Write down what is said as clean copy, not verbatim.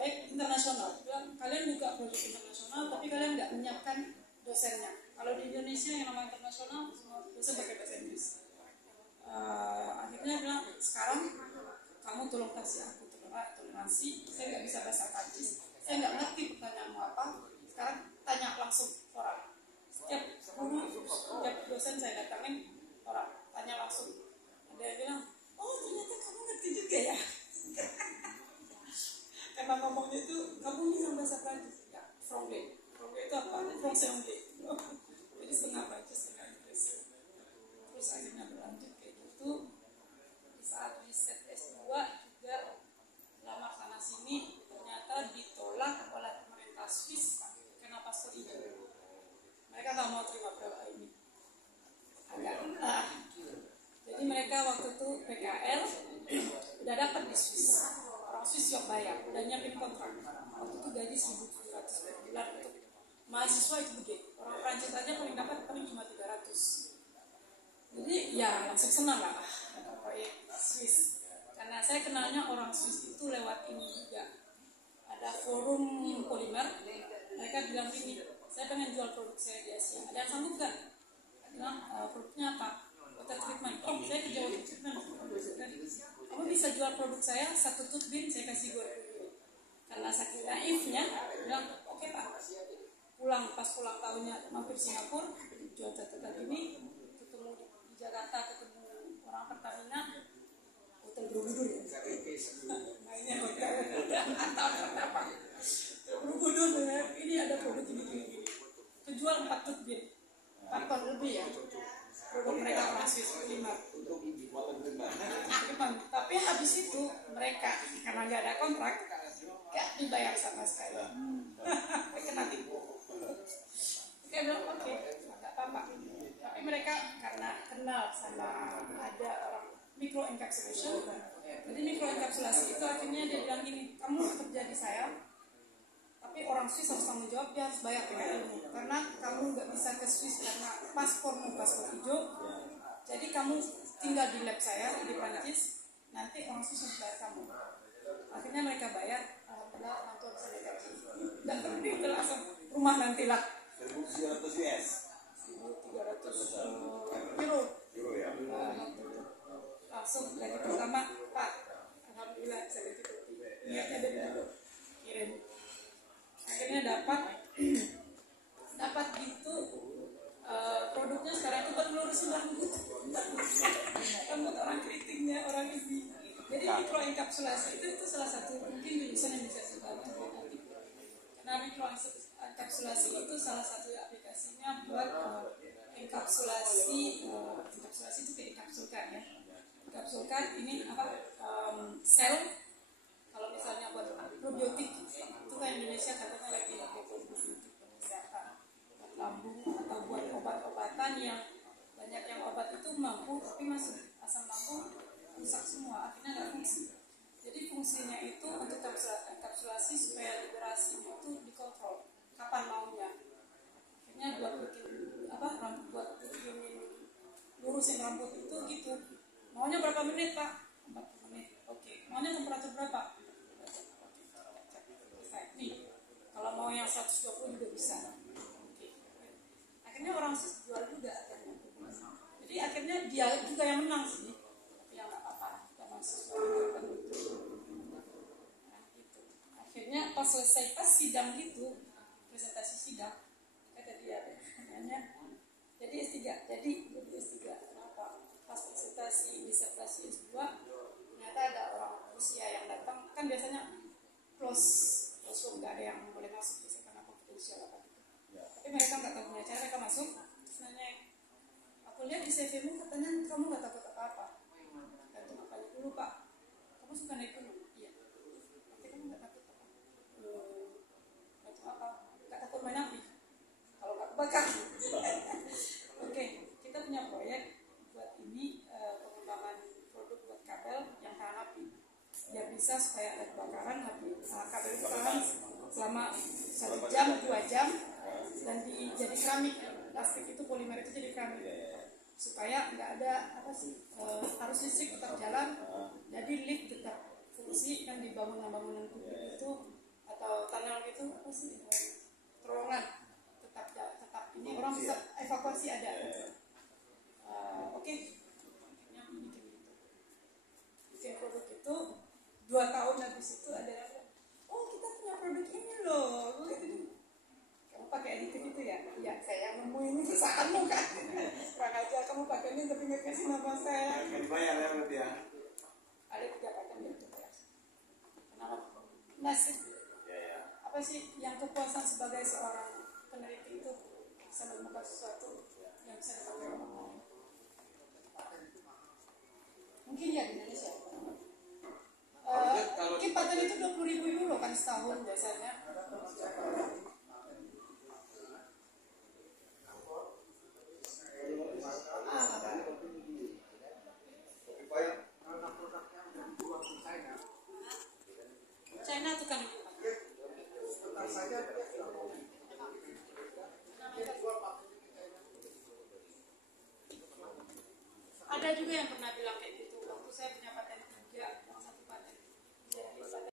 proyek internasional. Bilang kalian buka proyek internasional, tapi kalian nggak menyiapkan dosennya. Kalau di Indonesia yang namanya internasional, semua dosen pakai bahasa Inggris. Akhirnya bilang sekarang kamu tolong kasih aku toleransi. Saya nggak bisa bahasa Prancis, saya nggak ngerti pertanyaanmu apa. Sekarang tanya langsung orang. Setiap guru, setiap dosen saya datangin orang tanya langsung. Ada yang bilang, oh ternyata kamu ngerti juga ya. Karena ngomongnya itu kamu bisa bahasa Prancis ya, franglais itu apa? Français. Jadi setengah Prancis setengah Inggris. Terus akhirnya berlanjut kayak gitu. Di saat riset S2 juga lamar sana sini ternyata ditolak oleh pemerintah Swiss karena paspor hijau. Mereka nggak mau terima ini. Jadi mereka waktu itu PKL udah dapat di Swiss. Orang Swiss yang bayar, udah nyiapin kontrak. Waktu itu gaji 1.700 per bulan untuk mahasiswa itu gede. Orang Prancis aja paling dapat paling cuma 300. Jadi ya langsung senang lah proyek Swiss. Karena saya kenalnya orang Swiss itu lewat ini juga. Ada forum polimer. Mereka bilang gini, saya pengen jual produk saya di Asia. Ada yang sanggup kan? Bilang produknya apa? Water treatment. Oh, saya kerja water treatment. Kamu bisa jual produk saya 1 tutbin, saya kasih gue. Karena saking naifnya, bilang oke pak. Pas pulang tahunnya mampir Singapura, jual catatan ini, ketemu di Jakarta, ketemu orang Pertamina, hotel Borobudur ya. Mainnya hotel apa? Borobudur, ini ada produk ini. Kejual 4 tutbin, 4 ton lebih ya. Produk mereka masih 5. Tapi habis itu mereka karena nggak ada kontrak nggak dibayar sama sekali. Kena tipu. Saya bilang oke, nggak apa-apa. Tapi mereka karena kenal sama ada orang micro encapsulation. Jadi micro encapsulasi itu akhirnya dia bilang gini, kamu kerja di saya, tapi orang Swiss harus tanggung jawab, dia harus bayar PKL-mu karena kamu nggak bisa ke Swiss karena paspormu paspor hijau. Jadi kamu tinggal di lab saya di Prancis, nanti orang Swiss harus bayar kamu. Akhirnya mereka bayar, alhamdulillah orang tua bisa dikaji. Dan terus langsung rumah nantilah. 1.300 US. 1.300 euro ya. Langsung gaji pertama, Pak. Alhamdulillah bisa dikaji. Niatnya dari dulu kirim. Akhirnya dapat gitu. Produknya sekarang itu berlurusin rambut orang keritingnya orang ini. Jadi mikroenkapsulasi itu salah satu mungkin jurusan yang bisa dibantu nanti. Karena mikroenkapsulasi itu salah satu aplikasinya buat enkapsulasi itu kayak dikapsulkan ya. Dikapsulkan ini apa sel. Kalau misalnya buat probiotik itu kan Indonesia katanya lagi pakai probiotik kesehatan buat lambung atau buat obat-obatan yang banyak yang obat itu mampu tapi masih asam lambung rusak semua akhirnya nggak fungsi. Jadi fungsinya itu untuk enkapsulasi supaya liberasinya itu dikontrol kapan maunya. Akhirnya buat bikin rambut buat bikin lurusin rambut itu gitu. Maunya berapa menit pak? 40 menit. Oke. Maunya temperatur berapa? Nih. Kalau mau yang 120 juga bisa. Oke. Akhirnya orang Swiss jual juga akhirnya. Jadi akhirnya dia juga yang menang sih. Tapi yang nggak apa-apa. Kita mahasiswa kan gitu. Nah gitu. Akhirnya pas selesai sidang gitu, presentasi sidang, kata dia nanya, jadi S3. Jadi S3 kenapa? Pas presentasi disertasi S2, ternyata ada orang Rusia yang datang. Kan biasanya close room, nggak ada yang boleh masuk bisa karena konfidensial apa gitu. Tapi mereka nggak tahu punya cara, mereka masuk. Terus nanya, aku lihat di CV-mu katanya kamu nggak takut apa-apa. Gantung apanya dulu pak? Kamu suka naik gunung? Iya. Tapi kamu nggak takut apa? Gantung apa? Nggak takut main api? Kalau nggak kebakar. Oke, kita punya proyek buat ini pengembangan produk buat kabel yang tahan api. Dia bisa supaya ada kebakaran, kabel itu tahan selama 1 jam, 2 jam, dan jadi keramik. Plastik itu polimer itu jadi keramik supaya nggak ada arus listrik tetap jalan, jadi lift tetap fungsi. Yang di bangunan-bangunan publik itu itu apa sih, terowongan tetap ini orang bisa evakuasi ada. Oke. Akhirnya bikin produk itu 2 tahun habis itu ada, oh kita punya produk ini loh, kamu pakai aditif itu ya? Ya saya nemuin ini kesalahanmu kan. Kurang aja kamu pakai ini tapi nggak kasih nama saya. Bayar ya berarti ya? Ada 3 paten itu ya. Kenapa? Nasib. Apa sih yang kepuasan sebagai seorang peneliti itu bisa menemukan sesuatu yang bisa dipakai orang lain. Mungkin ya di Indonesia. Mungkin paten itu 20.000 euro kan setahun biasanya. China tuh kan ada juga yang pernah bilang kayak gitu.